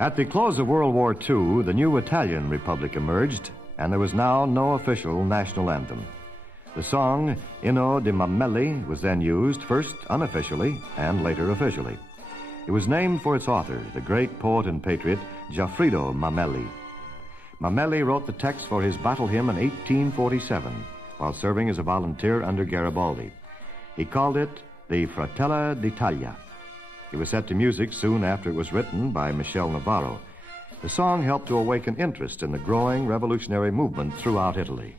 At the close of World War II, the new Italian Republic emerged, and there was now no official national anthem. The song Inno di Mameli was then used, first unofficially and later officially. It was named for its author, the great poet and patriot Giaffrido Mameli. Mameli wrote the text for his battle hymn in 1847 while serving as a volunteer under Garibaldi. He called it the Fratella d'Italia. It was set to music soon after it was written by Michel Navarro. The song helped to awaken interest in the growing revolutionary movement throughout Italy.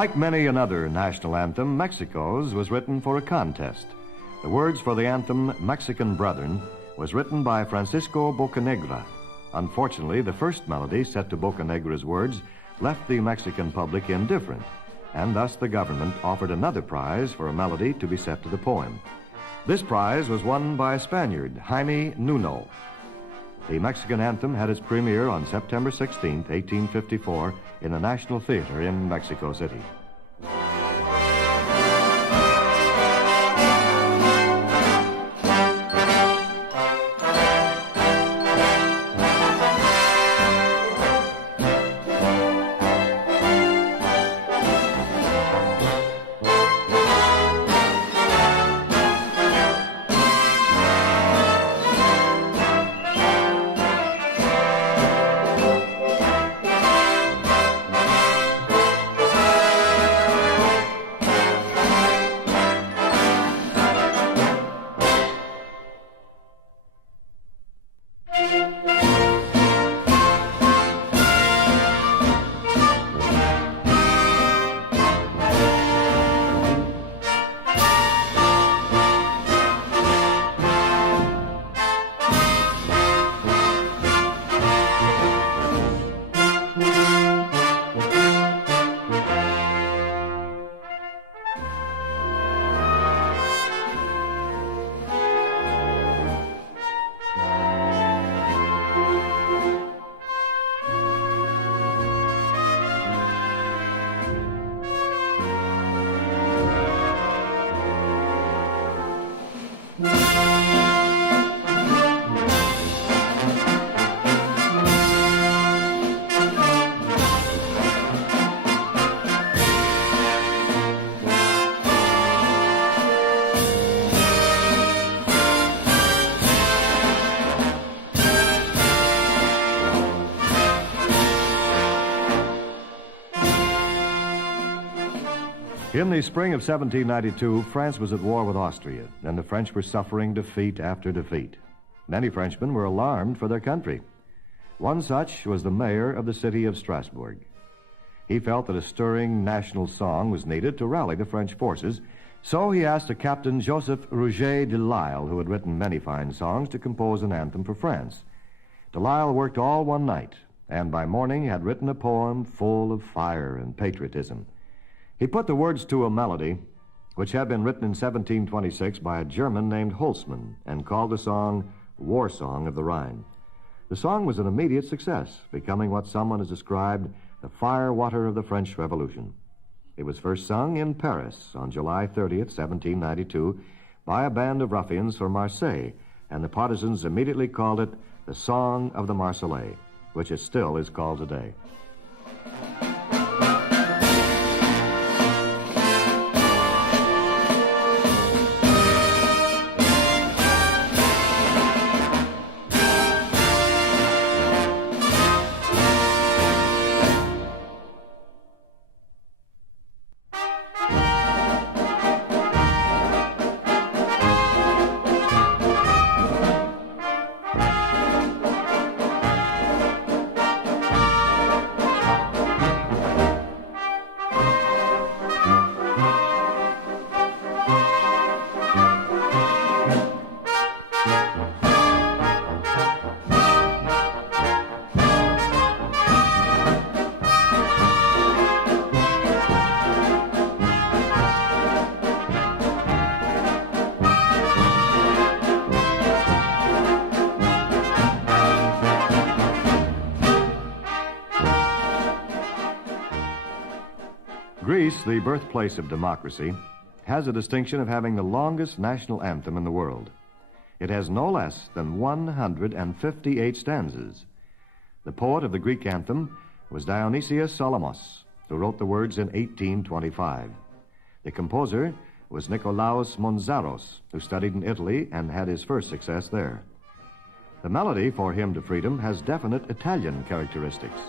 Like many another national anthem, Mexico's was written for a contest. The words for the anthem, Mexican Brethren, was written by Francisco Bocanegra. Unfortunately, the first melody set to Bocanegra's words left the Mexican public indifferent, and thus the government offered another prize for a melody to be set to the poem. This prize was won by a Spaniard, Jaime Nuno. The Mexican anthem had its premiere on September 16, 1854, in the National Theater in Mexico City. In the spring of 1792, France was at war with Austria, and the French were suffering defeat after defeat. Many Frenchmen were alarmed for their country. One such was the mayor of the city of Strasbourg. He felt that a stirring national song was needed to rally the French forces, so he asked a Captain Joseph Rouget de Lisle, who had written many fine songs, to compose an anthem for France. De Lisle worked all one night, and by morning had written a poem full of fire and patriotism. He put the words to a melody which had been written in 1726 by a German named Holzmann and called the song War Song of the Rhine. The song was an immediate success, becoming what someone has described the firewater of the French Revolution. It was first sung in Paris on July 30th, 1792, by a band of ruffians from Marseille, and the partisans immediately called it the Song of the Marseillaise, which it still is called today. Greece, the birthplace of democracy, has a distinction of having the longest national anthem in the world. It has no less than 158 stanzas. The poet of the Greek anthem was Dionysius Solomos, who wrote the words in 1825. The composer was Nikolaos Monzaros, who studied in Italy and had his first success there. The melody for Hymn to Freedom has definite Italian characteristics.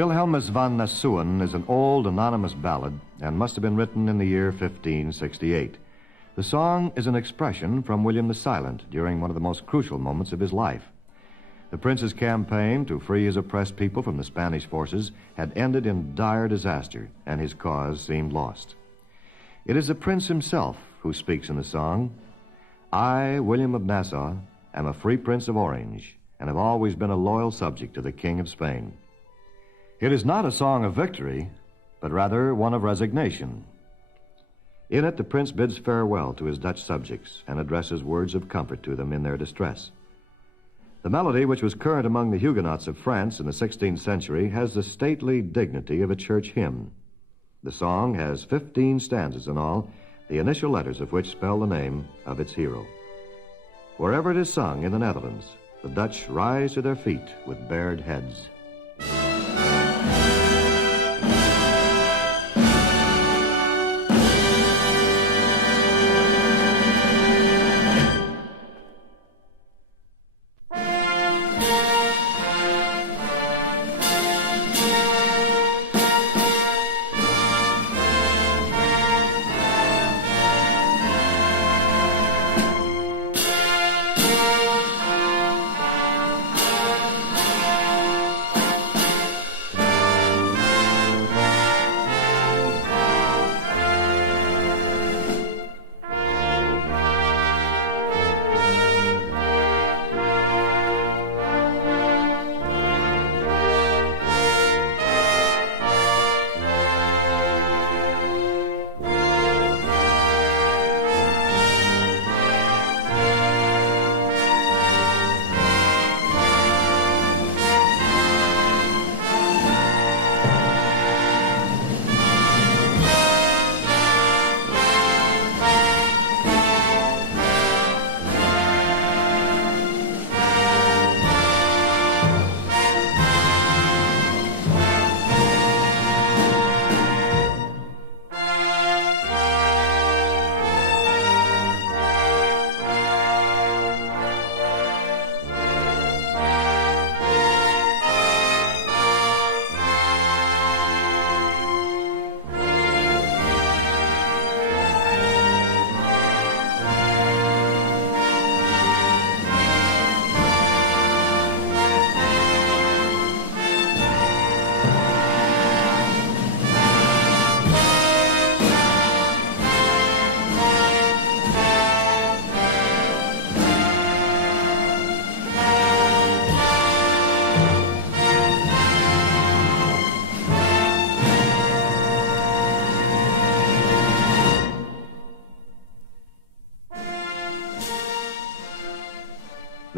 Wilhelmus van Nassouwen is an old, anonymous ballad and must have been written in the year 1568. The song is an expression from William the Silent during one of the most crucial moments of his life. The prince's campaign to free his oppressed people from the Spanish forces had ended in dire disaster, and his cause seemed lost. It is the prince himself who speaks in the song. I, William of Nassau, am a free prince of Orange, and have always been a loyal subject to the King of Spain. It is not a song of victory, but rather one of resignation. In it, the prince bids farewell to his Dutch subjects and addresses words of comfort to them in their distress. The melody, which was current among the Huguenots of France in the 16th century, has the stately dignity of a church hymn. The song has 15 stanzas in all, the initial letters of which spell the name of its hero. Wherever it is sung in the Netherlands, the Dutch rise to their feet with bared heads.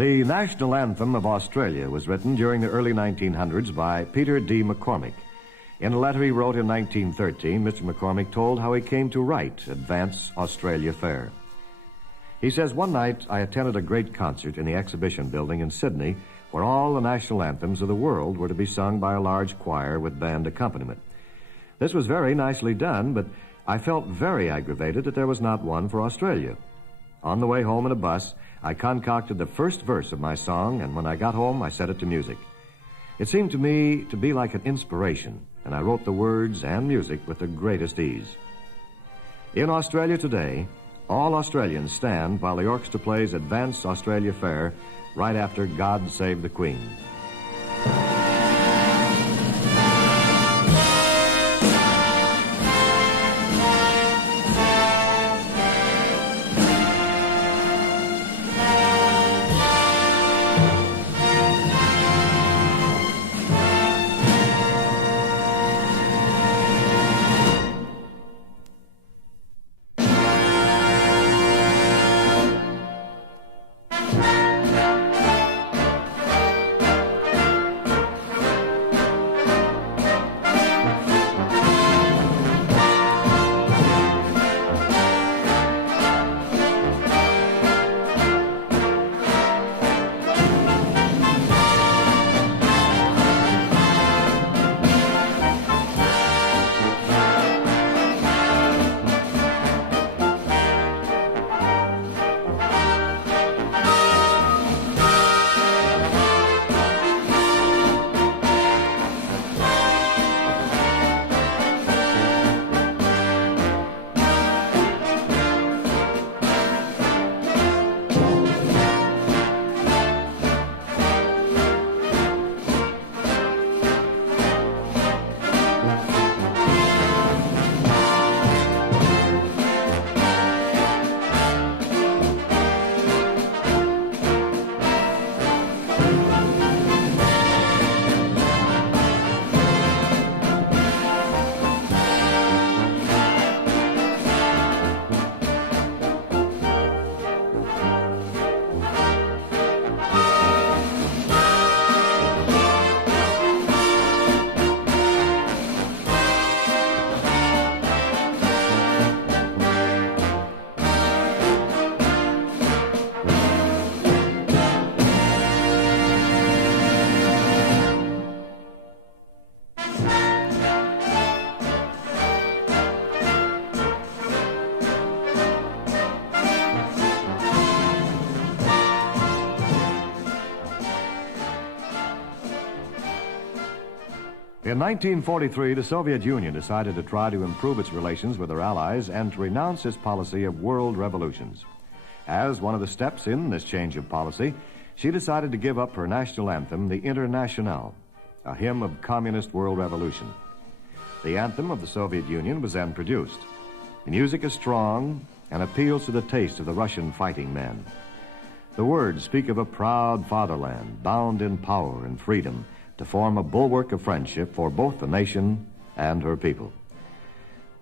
The national anthem of Australia was written during the early 1900s by Peter D. McCormick. In a letter he wrote in 1913, Mr. McCormick told how he came to write Advance Australia Fair. He says, one night I attended a great concert in the exhibition building in Sydney where all the national anthems of the world were to be sung by a large choir with band accompaniment. This was very nicely done, but I felt very aggravated that there was not one for Australia. On the way home in a bus, I concocted the first verse of my song, and when I got home, I set it to music. It seemed to me to be like an inspiration, and I wrote the words and music with the greatest ease. In Australia today, all Australians stand while the orchestra plays Advance Australia Fair right after God Save the Queen. In 1943, the Soviet Union decided to try to improve its relations with their allies and to renounce its policy of world revolutions. As one of the steps in this change of policy, she decided to give up her national anthem, the International, a hymn of communist world revolution. The anthem of the Soviet Union was then produced. The music is strong and appeals to the taste of the Russian fighting men. The words speak of a proud fatherland, bound in power and freedom, to form a bulwark of friendship for both the nation and her people.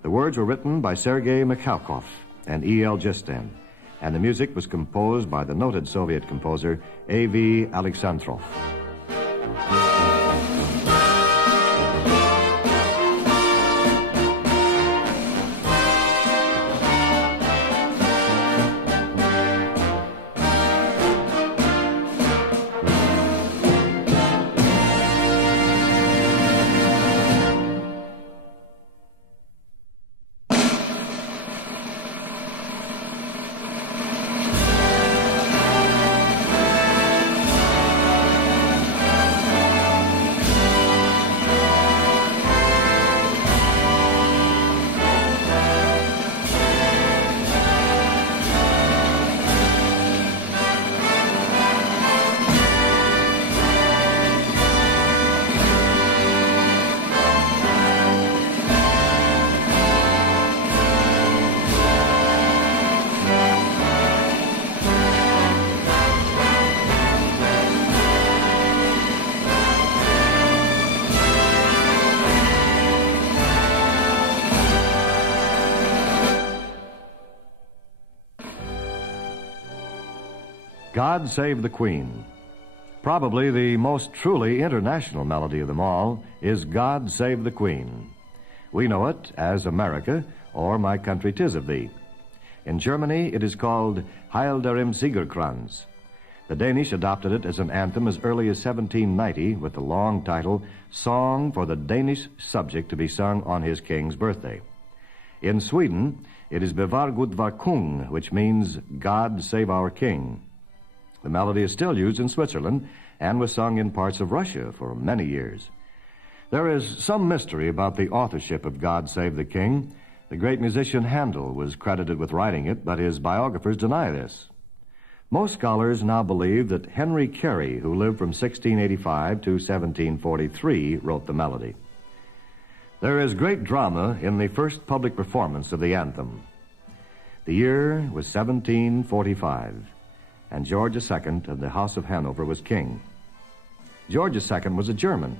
The words were written by Sergei Mikhalkov and E.L. Justin, and the music was composed by the noted Soviet composer A.V. Alexandrov. God Save the Queen. Probably the most truly international melody of them all is God Save the Queen. We know it as America or My Country 'Tis of Thee. In Germany, it is called Heil der im Siegerkranz. The Danish adopted it as an anthem as early as 1790 with the long title, Song for the Danish Subject to be sung on his king's birthday. In Sweden, it is Bevar Gud var kung, which means God Save Our King. The melody is still used in Switzerland and was sung in parts of Russia for many years. There is some mystery about the authorship of God Save the King. The great musician Handel was credited with writing it, but his biographers deny this. Most scholars now believe that Henry Carey, who lived from 1685 to 1743, wrote the melody. There is great drama in the first public performance of the anthem. The year was 1745. And George II of the House of Hanover was king. George II was a German,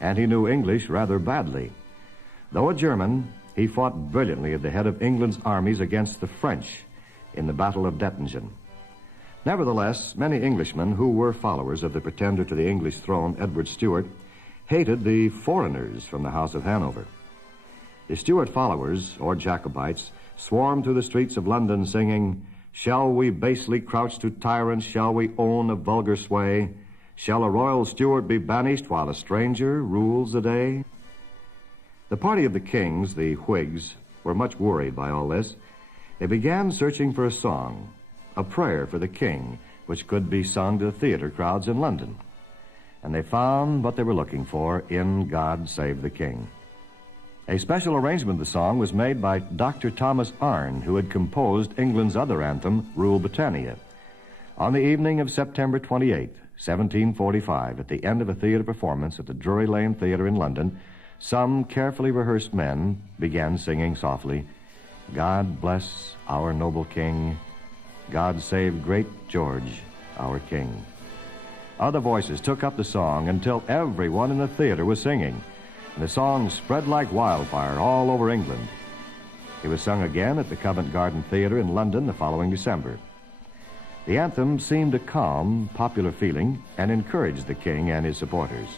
and he knew English rather badly. Though a German, he fought brilliantly at the head of England's armies against the French in the Battle of Dettingen. Nevertheless, many Englishmen who were followers of the pretender to the English throne, Edward Stuart, hated the foreigners from the House of Hanover. The Stuart followers, or Jacobites, swarmed through the streets of London singing, "Shall we basely crouch to tyrants? Shall we own a vulgar sway? Shall a royal Stuart be banished while a stranger rules the day?" The party of the kings, the Whigs, were much worried by all this. They began searching for a song, a prayer for the king, which could be sung to theater crowds in London. And they found what they were looking for in God Save the King. A special arrangement of the song was made by Dr. Thomas Arne, who had composed England's other anthem, Rule Britannia. On the evening of September 28, 1745, at the end of a theater performance at the Drury Lane Theater in London, some carefully rehearsed men began singing softly, "God bless our noble king, God save great George, our king." Other voices took up the song until everyone in the theater was singing. The song spread like wildfire all over England. It was sung again at the Covent Garden Theatre in London the following December. The anthem seemed to calm popular feeling and encourage the king and his supporters.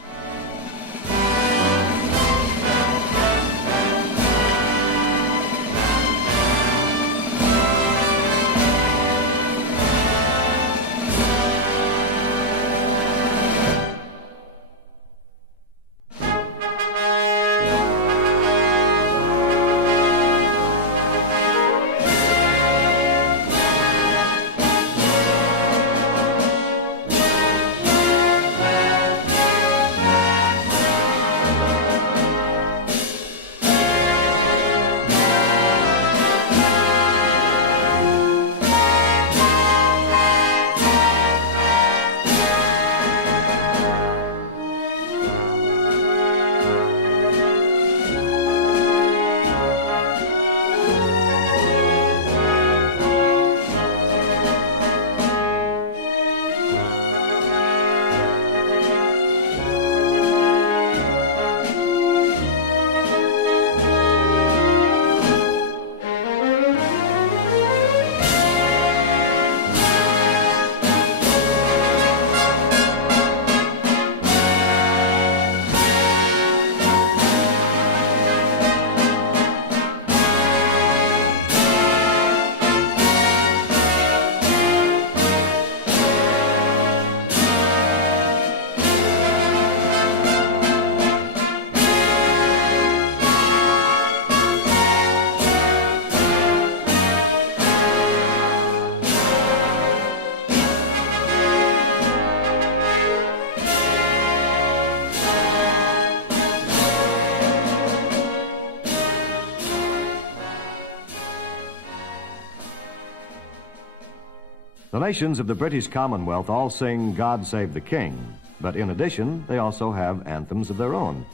nations of the British Commonwealth all sing God Save the King, but in addition, they also have anthems of their own.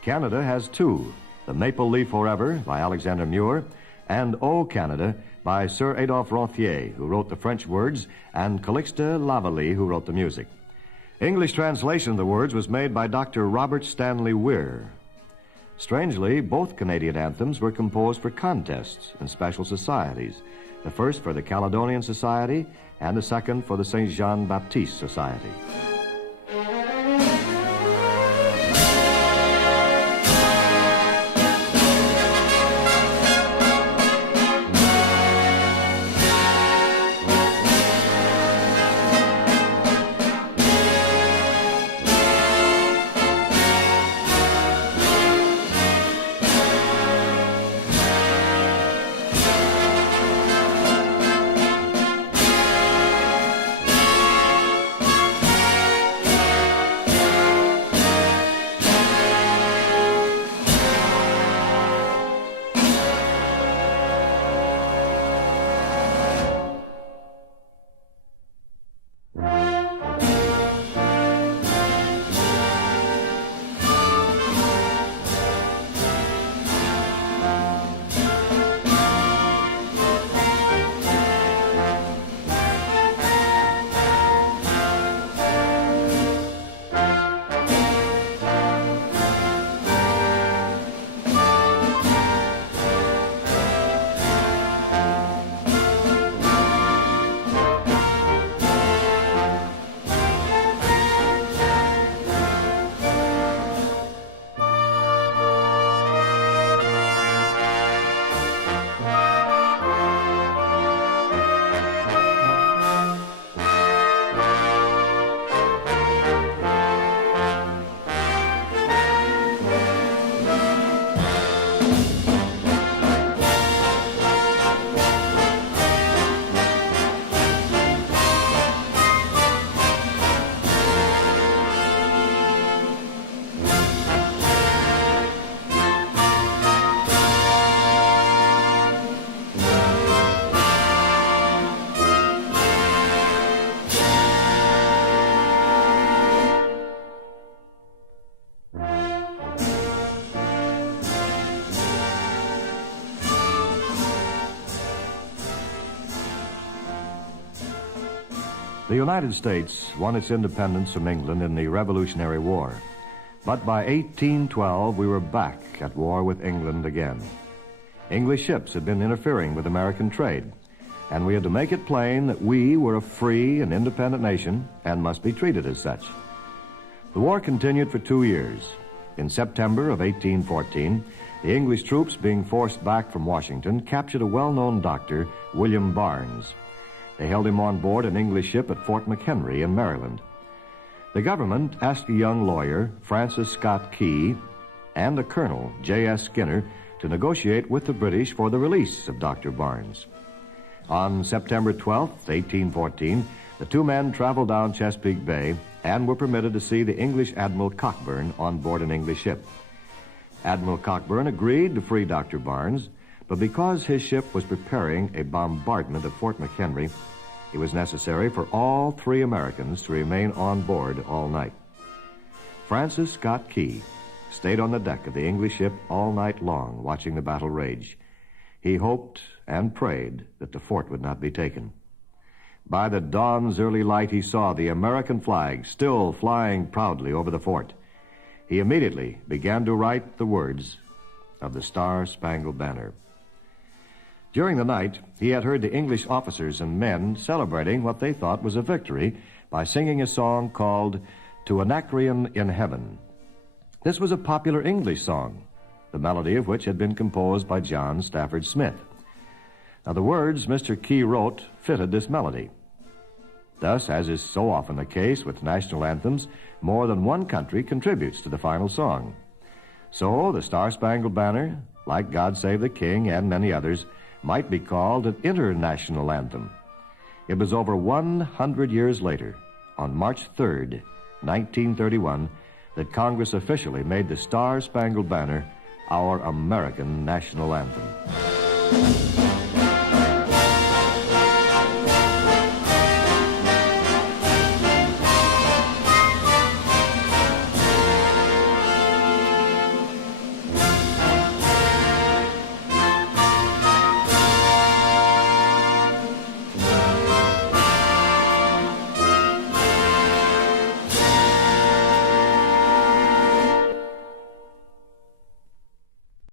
Canada has two, the Maple Leaf Forever by Alexander Muir and O Canada by Sir Adolphe Rothier, who wrote the French words, and Calixte Lavallée, who wrote the music. English translation of the words was made by Dr. Robert Stanley Weir. Strangely, both Canadian anthems were composed for contests and special societies, the first for the Caledonian Society and the second for the St. Jean-Baptiste Society. The United States won its independence from England in the Revolutionary War. But by 1812, we were back at war with England again. English ships had been interfering with American trade, and we had to make it plain that we were a free and independent nation and must be treated as such. The war continued for 2 years. In September of 1814, the English troops, being forced back from Washington, captured a well-known doctor, William Barnes. They held him on board an English ship at Fort McHenry in Maryland. The government asked a young lawyer, Francis Scott Key, and a colonel, J.S. Skinner, to negotiate with the British for the release of Dr. Barnes. On September 12, 1814, the two men traveled down Chesapeake Bay and were permitted to see the English Admiral Cockburn on board an English ship. Admiral Cockburn agreed to free Dr. Barnes, but because his ship was preparing a bombardment of Fort McHenry, it was necessary for all three Americans to remain on board all night. Francis Scott Key stayed on the deck of the English ship all night long, watching the battle rage. He hoped and prayed that the fort would not be taken. By the dawn's early light, he saw the American flag still flying proudly over the fort. He immediately began to write the words of the Star-Spangled Banner. During the night, he had heard the English officers and men celebrating what they thought was a victory by singing a song called To Anacreon in Heaven. This was a popular English song, the melody of which had been composed by John Stafford Smith. Now, the words Mr. Key wrote fitted this melody. Thus, as is so often the case with national anthems, more than one country contributes to the final song. So, the Star-Spangled Banner, like God Save the King and many others, might be called an international anthem. It was over 100 years later, on March 3rd, 1931, that Congress officially made the Star-Spangled Banner our American national anthem.